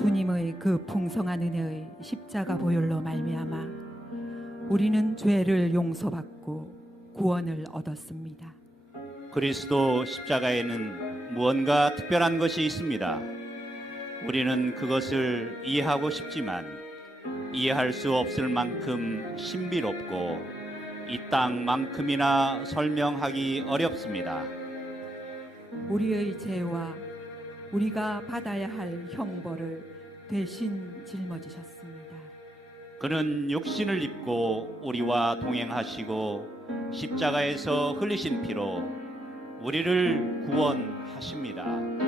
주님의 그 풍성한 은혜의 십자가 보혈로 말미암아 우리는 죄를 용서받고 구원을 얻었습니다. 그리스도 십자가에는 무언가 특별한 것이 있습니다. 우리는 그것을 이해하고 싶지만 이해할 수 없을 만큼 신비롭고 이 땅만큼이나 설명하기 어렵습니다. 우리의 죄와 우리가 받아야 할 형벌을 대신 짊어지셨습니다. 그는 육신을 입고 우리와 동행하시고 십자가에서 흘리신 피로 우리를 구원하십니다.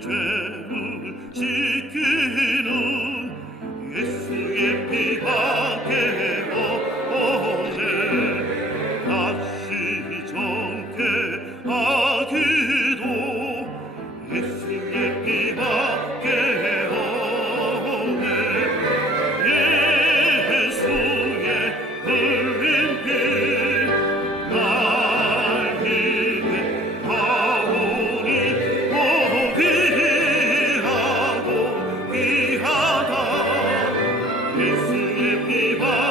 죄를 지키는 예수의 피밖에 없네 다시 정케하기도 не пива.